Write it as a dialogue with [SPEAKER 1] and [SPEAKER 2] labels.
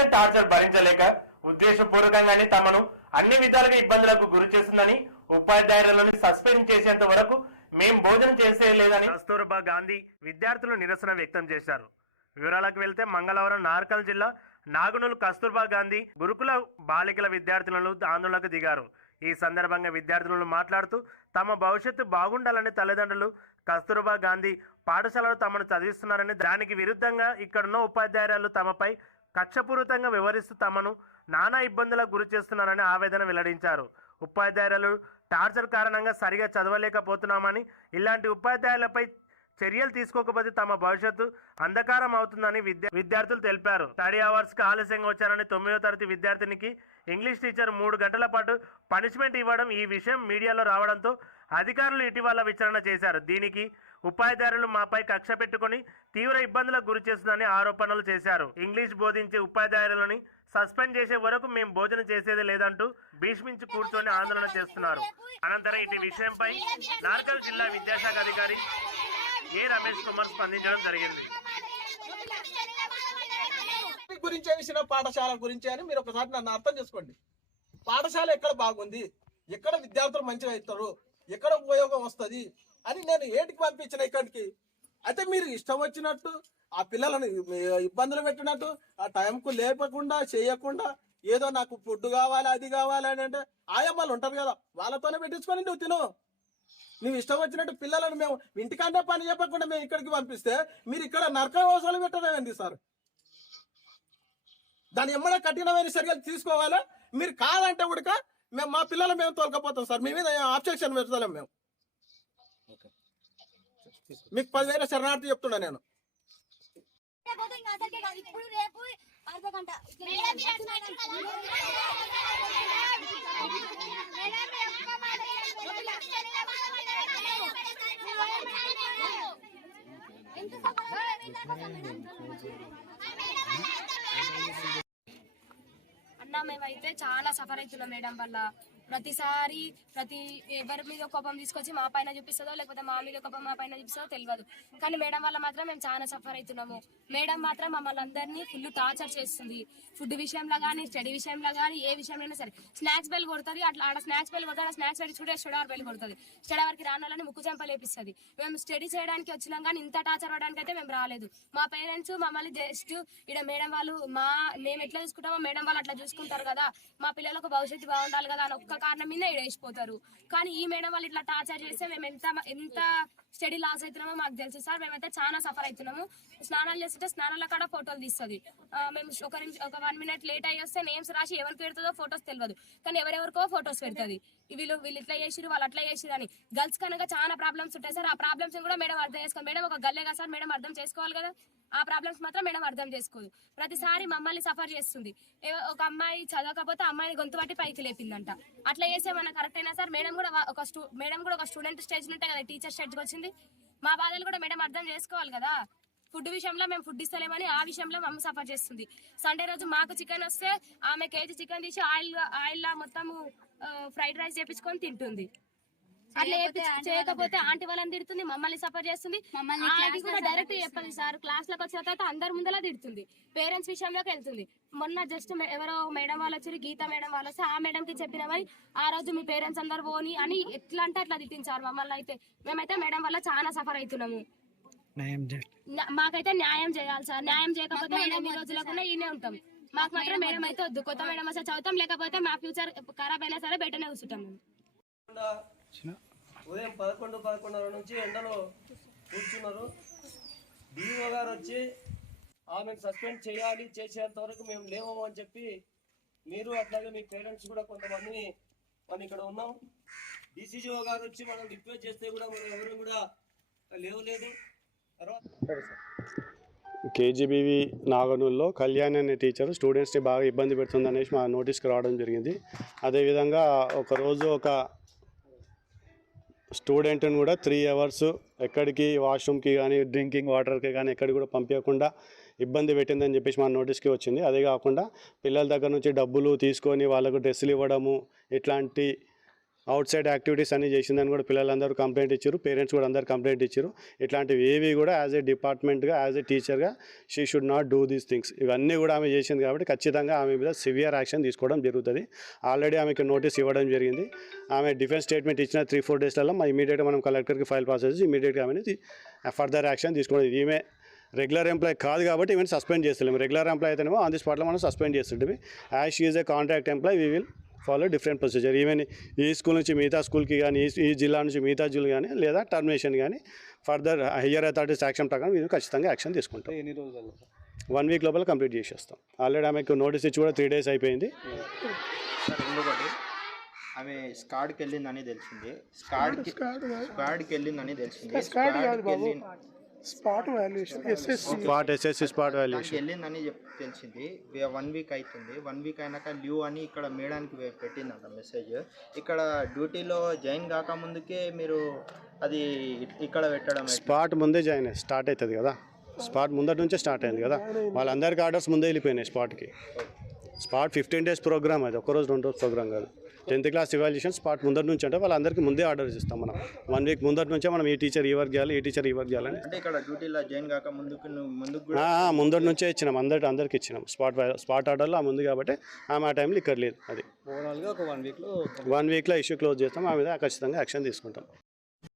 [SPEAKER 1] పెట్టిన టార్చర్ భరించలేక ఉద్దేశపూర్వకంగానే తమను అన్ని విధాలుగా ఇబ్బందులకు గురి చేస్తుందని ఉపాధ్యాయులను సస్పెండ్ చేసేంత వరకు మేం భోజనం చేసేయలేదని కస్తూర్బా గాంధీ విద్యార్థులు నిరసన వ్యక్తం చేశారు. వివరాలకు వెళ్తే మంగళవారం నార్కల్ జిల్లా నాగునులు కస్తూర్బా గాంధీ గురుకుల బాలికల విద్యార్థులను ఆందోళనకు దిగారు. ఈ సందర్భంగా విద్యార్థులను మాట్లాడుతూ తమ భవిష్యత్తు బాగుండాలని తల్లిదండ్రులు కస్తూర్బా గాంధీ పాఠశాలలో తమను చదివిస్తున్నారని దానికి విరుద్ధంగా ఇక్కడున్న ఉపాధ్యాయురాలు తమపై కక్షపూరితంగా వివరిస్తూ తమను నానా ఇబ్బందులకు గురి చేస్తున్నారని ఆవేదన వెల్లడించారు. ఉపాధ్యాయులు టార్చర్ కారణంగా సరిగా చదవలేకపోతున్నామని ఇలాంటి ఉపాధ్యాయులపై చర్యలు తీసుకోకపోతే తమ భవిష్యత్తు అంధకారం అవుతుందని విద్యా విద్యార్థులు తెలిపారు. స్టడీ అవర్స్కి ఆలస్యంగా వచ్చారని తొమ్మిదో తరగతి విద్యార్థినికి ఇంగ్లీష్ టీచర్ మూడు గంటల పాటు పనిష్మెంట్ ఇవ్వడం ఈ విషయం మీడియాలో రావడంతో అధికారులు ఇటీవల విచారణ చేశారు. దీనికి ఉపాధిదారులు మాపై కక్ష పెట్టుకుని తీవ్ర ఇబ్బందులకు గురి చేస్తుందని ఆరోపణలు చేశారు. ఇంగ్లీష్ బోధించే ఉపాధ్యాయులని సస్పెండ్ చేసే వరకు మేము భోజనం చేసేది లేదంటూ భీష్మించి కూర్చొని ఆందోళన చేస్తున్నారు. అనంతరం ఇటు విషయంపై నార్కల్ జిల్లా విద్యాశాఖ అధికారి ఏ రమేష్ కుమార్ స్పందించడం జరిగింది.
[SPEAKER 2] గురించి విషయం పాఠశాల గురించి అని మీరు ఒకసారి నన్ను అర్థం చేసుకోండి. పాఠశాల ఎక్కడ బాగుంది? ఎక్కడ విద్యార్థులు మంచిగా అవుతారు? ఎక్కడ ఉపయోగం వస్తుంది? అని నేను ఏటికి పంపించిన ఇక్కడికి? అయితే మీరు ఇష్టం వచ్చినట్టు ఆ పిల్లలను ఇబ్బందులు పెట్టినట్టు ఆ టైంకు లేపకుండా చేయకుండా ఏదో నాకు ఫుడ్ కావాలి అది కావాలి అని అంటే ఆయమ్మలు ఉంటారు కదా వాళ్ళతోనే పెట్టించుకొని నువ్వు తిను. నువ్వు ఇష్టం వచ్చినట్టు పిల్లలను మేము ఇంటికంటే పని చెప్పకుండా మేము ఇక్కడికి పంపిస్తే మీరు ఇక్కడ నరకవాసాలు పెట్టలేదండి సార్? దాని ఎమ్మడ కఠినమైన చర్యలు తీసుకోవాలా? మీరు కాదంటే ఉడక మేము మా పిల్లలు మేము తోలుకపోతాం సార్. మీ మీద ఆబ్జెక్షన్ పెట్టలేం మేము. మీకు పదివేల శరణార్థి చెప్తున్నా నేను
[SPEAKER 3] లేకపోతే ఇంకా అసలుకే కాదు. ఇప్పుడు రేపు అర్ధ గంట ఎంత
[SPEAKER 4] అన్న మేమైతే చాలా సఫర్ అవుతున్నాం మేడం వల్ల ప్రతిసారి ప్రతి ఎవరి మీద కోపం తీసుకొచ్చి మా పైన చూపిస్తుందో లేకపోతే మా మీద కోపం మా పైన చూపిస్తుందో తెలియదు. కానీ మేడం వల్ల మాత్రం మేము చాలా సఫర్ అవుతున్నాము. మేడం మాత్రం మమ్మల్ని అందరినీ ఫుల్ టార్చర్ చేస్తుంది. ఫుడ్ విషయంలో కానీ స్టడీ విషయంలో కానీ ఏ విషయంలో సరే. స్నాక్స్ బెల్ కొడుతుంది అట్లా ఆడ స్నాక్స్ బెల్ కొడుతుంది స్నాక్స్ బెల్ చూడే స్టడీ బెల్ కొడుతుంది. స్టడీ వరకు రానాలని ముక్కు చెంప లేపిస్తుంది. మేము స్టడీ చేయడానికి వచ్చినాం కానీ ఇంత టార్చర్ పడడానికి అయితే మేము రాలేదు. మా పేరెంట్స్ మమ్మల్ని జస్ట్ ఇక్కడ మేడం వాళ్ళు మా మేము ఎట్లా చూసుకుంటామో మేడం వాళ్ళు అట్లా చూసుకుంటారు కదా. మా పిల్లలకు భవిష్యత్తు బాగుండాలి కదా అని ఒక్క కారణం మీద ఇడేసిపోతారు వేసిపోతారు కానీ ఈ మేడం వాళ్ళు ఇట్లా టార్చర్ చేస్తే మేము ఎంత ఎంత స్టడీ లాస్ అవుతున్నామో మాకు తెలుసు సార్. మేమైతే చాలా సఫర్ అవుతున్నాము. స్నానాలు చేస్తుంటే స్నానాల కాడ ఫోటోలు తీస్తుంది. మేము ఒక నిమిషం ఒక వన్ మినిట్ లేట్ అయ్యి వస్తే నేమ్స్ రాసి ఎవరికి పెడుతుందో ఫోటోస్ తెలియదు కానీ ఎవరెవరికో ఫోటోస్ పెడుతుంది. వీళ్ళు వీళ్ళు ఇట్లా చేసిరు వాళ్ళు అట్లా చేసిరు అని. గర్ల్స్ కనుక చాలా ప్రాబ్లమ్స్ ఉంటాయి సార్. ఆ ప్రాబ్లమ్స్ కూడా మేడం అర్థం చేసుకోవాలి. మేడం ఒక గల్లే కదా సార్. మేడం అర్థం చేసుకోవాలి కదా. ఆ ప్రాబ్లమ్స్ మాత్రం మేడం అర్థం చేసుకోదు. ప్రతిసారి మమ్మల్ని సఫర్ చేస్తుంది. ఒక అమ్మాయి చదవకపోతే అమ్మాయిని గొంతు పట్టి పైకి లేపిందంట. అట్లా చేస్తే మన కరెక్ట్ అయినా సార్? మేడం కూడా ఒక స్టూ మేడం కూడా ఒక స్టూడెంట్ స్టేజ్ నుంటే కదా టీచర్ స్టేజ్కి వచ్చింది. మా బాధలు కూడా మేడం అర్థం చేసుకోవాలి కదా. ఫుడ్ విషయంలో మేము ఫుడ్ ఇస్తలేమని ఆ విషయంలో మమ్మల్ని సఫర్ చేస్తుంది. సండే రోజు మాకు చికెన్ వస్తే ఆమె కేజీ చికెన్ తీసి ఆయిల్ ఆయిల్లా మొత్తము ఫ్రైడ్ రైస్ చేపించుకొని తింటుంది. అట్లా చేయకపోతే ఆంటీ వాళ్ళని తిడుతుంది. మమ్మల్ని సఫర్ చేస్తుంది.
[SPEAKER 3] మమ్మల్ని
[SPEAKER 4] ఆ, అది
[SPEAKER 3] class
[SPEAKER 4] కూడా డైరెక్ట్ చెప్పదు సార్ క్లాస్లోకి వచ్చిన తర్వాత అందరి ముందలా తిడుతుంది. పేరెంట్స్ విషయంలోకి వెళ్తుంది. మొన్న జస్ట్ ఎవరో మేడం వాళ్ళు వచ్చారు గీత మేడం వాళ్ళు వస్తే ఆ మేడం కి చెప్పిన మరి ఆ రోజు మీ పేరెంట్స్ అందరు పోని అని ఎట్లా అంటే అట్లా తిట్టించారు మమ్మల్ని అయితే. మేమైతే మేడం వల్ల చాలా సఫర్ అవుతున్నాము. మాకైతే న్యాయం చేయాలి సార్. న్యాయం చేయకపోతే మేము ఎన్ని రోజులకున్నా ఈయనే ఉంటాం. మాకు మాత్రం మేడం అయితే వద్దు. కొత్త మేడం వస్తే చదువుతాం లేకపోతే మా ఫ్యూచర్ ఖరాబ్ అయినా సరే బయటనే కూర్చుంటాం
[SPEAKER 2] ఉదయం పదకొండు పదకొండున్నర నుంచి ఎండలో కూర్చున్నారు. డిఓ గారు వచ్చి ఆమెను సస్పెండ్ చేయాలి చేసేంత వరకు మేము లేవము అని చెప్పి మీరు అట్లాగే మీ పేరెంట్స్ కూడా కొంతమంది మనం ఇక్కడ ఉన్నాం. డిసిజిఓ గారు వచ్చి మనం రిక్వెస్ట్ చేస్తే కూడా మనం ఎవరు కూడా లేవలేదు. తర్వాత
[SPEAKER 5] కేజీబీవి నాగనూరులో కళ్యాణ్ అనే టీచర్ స్టూడెంట్స్ని బాగా ఇబ్బంది పెడుతుంది అనేసి మా నోటీస్కి రావడం జరిగింది. అదేవిధంగా ఒకరోజు ఒక స్టూడెంట్ని కూడా త్రీ అవర్స్ ఎక్కడికి వాష్రూమ్కి కానీ డ్రింకింగ్ వాటర్కి కానీ ఎక్కడికి కూడా పంపించకుండా ఇబ్బంది పెట్టిందని చెప్పేసి మా నోటీస్కి వచ్చింది. అదే కాకుండా పిల్లల దగ్గర నుంచి డబ్బులు తీసుకొని వాళ్ళకు డ్రెస్సులు ఇవ్వడము ఇట్లాంటి అవుట్ సైడ్ యాక్టివిటీస్ అన్ని చేసిందని కూడా పిల్లలందరూ కంప్లైంట్ ఇచ్చారు. పేరెంట్స్ కూడా అందరు కంప్లైంట్ ఇచ్చారు. ఇట్లాంటివి ఏవి కూడా యాజ్ ఏ డిపార్ట్మెంట్గా యాజ్ ఏ టీచర్గా she should not do these things. ఇవన్నీ కూడా ఆమె చేసింది కాబట్టి ఖచ్చితంగా ఆమె మీద సివియర్ యాక్షన్ తీసుకోవడం జరుగుతుంది. ఆల్రెడీ ఆమెకి నోటీస్ ఇవ్వడం జరిగింది. ఆమె డిఫెన్స్ స్టేట్మెంట్ ఇచ్చిన త్రీ ఫోర్ డేస్లలో మా ఇమీడియట్గా మనం కలెక్టర్కి ఫైల్ పాస్ చేసి ఇమీడియట్గా ఆమెని ఫర్దర్ యాక్షన్ తీసుకోవడం ఈమె రెగ్యులర్ ఎంప్లాయ్ కాదు కాబట్టి ఈమెను సస్పెండ్ చేస్తలేము. రెగ్యులర్ ఎంప్లాయ్ అయితేనేమో ఆన్ ది స్పాట్లో మనం సస్పెండ్ చేస్తుంటే as she is a contract employee we will follow different procedure even ఈ స్కూల్ నుంచి మిగతా స్కూల్కి కానీ ఈ- జిల్లా నుంచి మిగతా జిల్లా కానీ లేదా టర్మినేషన్ కానీ ఫర్దర్ హయ్యర్ అథారిటీస్ యాక్షన్ ప్రకారం ఇది ఖచ్చితంగా యాక్షన్ తీసుకుంటాం.
[SPEAKER 6] ఎన్ని రోజులలో
[SPEAKER 5] వన్ వీక్ లోపల కంప్లీట్ చేసేస్తాం. ఆల్రెడీ ఆమెకు నోటీస్ ఇచ్చి కూడా త్రీ డేస్ అయిపోయింది.
[SPEAKER 7] ఆమె స్కాడ్కి వెళ్ళిందని తెలిసింది. స్కాడ్కి స్క్వాడ్కి వెళ్ళిందని తెలిసింది. స్క్వాడ్కి వెళ్ళి
[SPEAKER 8] spot valuation SSC
[SPEAKER 5] spot SSC spot valuation
[SPEAKER 7] వెళ్ళిందని చెప్ తెలిసింది. వన్ వీక్ అవుతుంది వన్ వీక్ అయినాక లీవ్ అని ఇక్కడ మేడానికి వే- పెట్టిందంట మెసేజ్ ఇక్కడ డ్యూటీలో జాయిన్ కాకముందుకే మీరు అది ఇక్కడ పెట్టడం
[SPEAKER 5] స్పాట్ ముందే జాయిన్ స్టార్ట్ అవుతుంది కదా? స్పాట్ ముందటి నుంచే స్టార్ట్ అయింది కదా? వాళ్ళందరికీ ఆర్డర్స్ ముందే వెళ్ళిపోయినాయి స్పాట్కి స్పాట్ ఫిఫ్టీన్ డేస్ ప్రోగ్రామ్ అది. ఒక రోజు రెండు రోజు ప్రోగ్రామ్ కాదు. టెన్త్ క్లాస్ ఇవాల్యూషన్ స్పాట్ ముందటి నుంచి అంటే వాళ్ళందరికీ ముందే ఆర్డర్స్ ఇస్తాం మనం. వన్ వీక్ ముందటి నుంచే మనం ఈ టీచర్ ఈ వర్క్ చేయాలి ఈ టీచర్ ఈ వర్క్ చేయాలని.
[SPEAKER 7] అంటే ఇక్కడ డ్యూటీలో జాయిన్ కాక ముందుకు నువ్వు ముందుకు కూడా
[SPEAKER 5] ఆ, ఆ, ముందటి నుంచే ఇచ్చినాం. అందరికి అందరికి ఇచ్చినాం. స్పాట్ స్పాట్ ఆర్డర్లో ఆ ముందు కాబట్టి ఆమె ఆ టైంలో ఇక్కడ లేదు అది.
[SPEAKER 6] ఓవరాల్గా ఒక వన్ వీక్లో
[SPEAKER 5] వన్ వీక్లో ఇష్యూ క్లోజ్ చేస్తాం. ఆ మీద ఖచ్చితంగా యాక్షన్ తీసుకుంటాం.